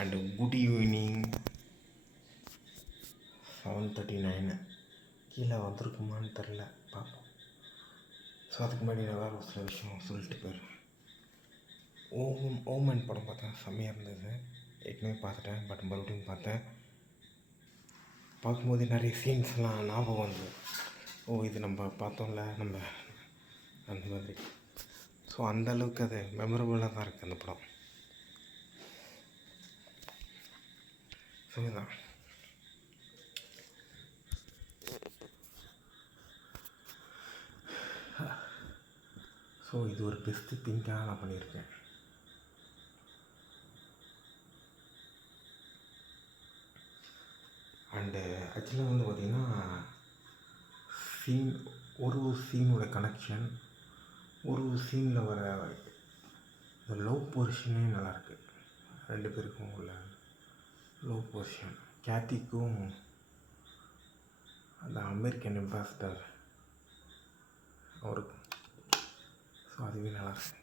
And good evening. 7:39 கீழே வந்திருக்குமான்னு தெரில, பார்ப்போம். ஸோ அதுக்கு முன்னாடி நான் வேறு ஒரு சில விஷயம் சொல்லிட்டு போயிடுவேன். ஓமன் படம் பார்த்தேன், செம்மையாக இருந்தது. ஏற்கனவே பார்த்துட்டேன், பட் மறுபடியும் பார்த்தேன். பார்க்கும்போது நிறைய சீன்ஸ்லாம் ஞாபகம் வந்தது. இது நம்ம பார்த்தோம்ல நம்ம அந்த மாதிரி. ஸோ அந்தளவுக்கு அது மெமரபுளாக தான் இருக்குது அந்த படம். ஸோ இதுதான். ஸோ இது ஒரு பெஸ்ட்டு திங்காக நான் பண்ணியிருக்கேன். அண்டு ஆக்சுவலாக வந்து பார்த்திங்கன்னா ஒரு சீனோட கனெக்ஷன், ஒரு சீனில் வர இந்த லவ் போர்ஷனே நல்லாயிருக்கு. 2 பேருக்கும் உள்ள லவ் போர்ஷன், கேத்திக்கும் அந்த அமெரிக்கன் அம்பாசிடர் அவருக்கு. ஸோ அதுவே நல்லாயிருக்கு.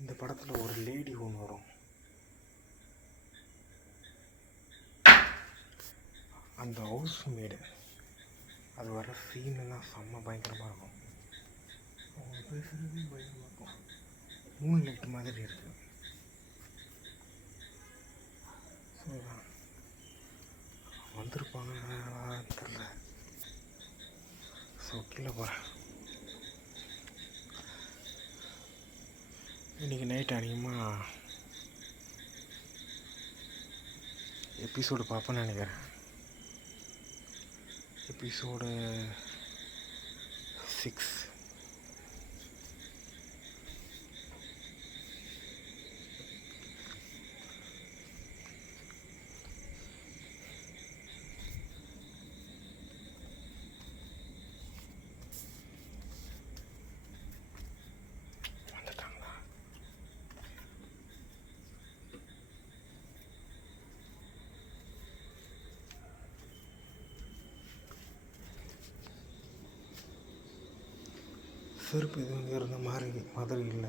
இந்த படத்தில் ஒரு லேடி ஒன்று வரும், அந்த ஹவுஸ் மேடு. அது வர சீனெல்லாம் செம்ம பயங்கரமாக இருக்கும். அவங்க பேசுகிறதே பயங்கரமாக இருக்கும். 3 லைட் மாதிரி இருக்குது. ஸோ வந்திருப்பாங்கன்னு தெரில. ஸோ கீழே போகிறேன். இன்றைக்கி நைட் அதிகமாக எபிசோடு பார்ப்பேன்னு நினைக்கிறேன். எபிசோடு 6. செருப்பு எதுவும் இருந்த மாதிரி இல்லை.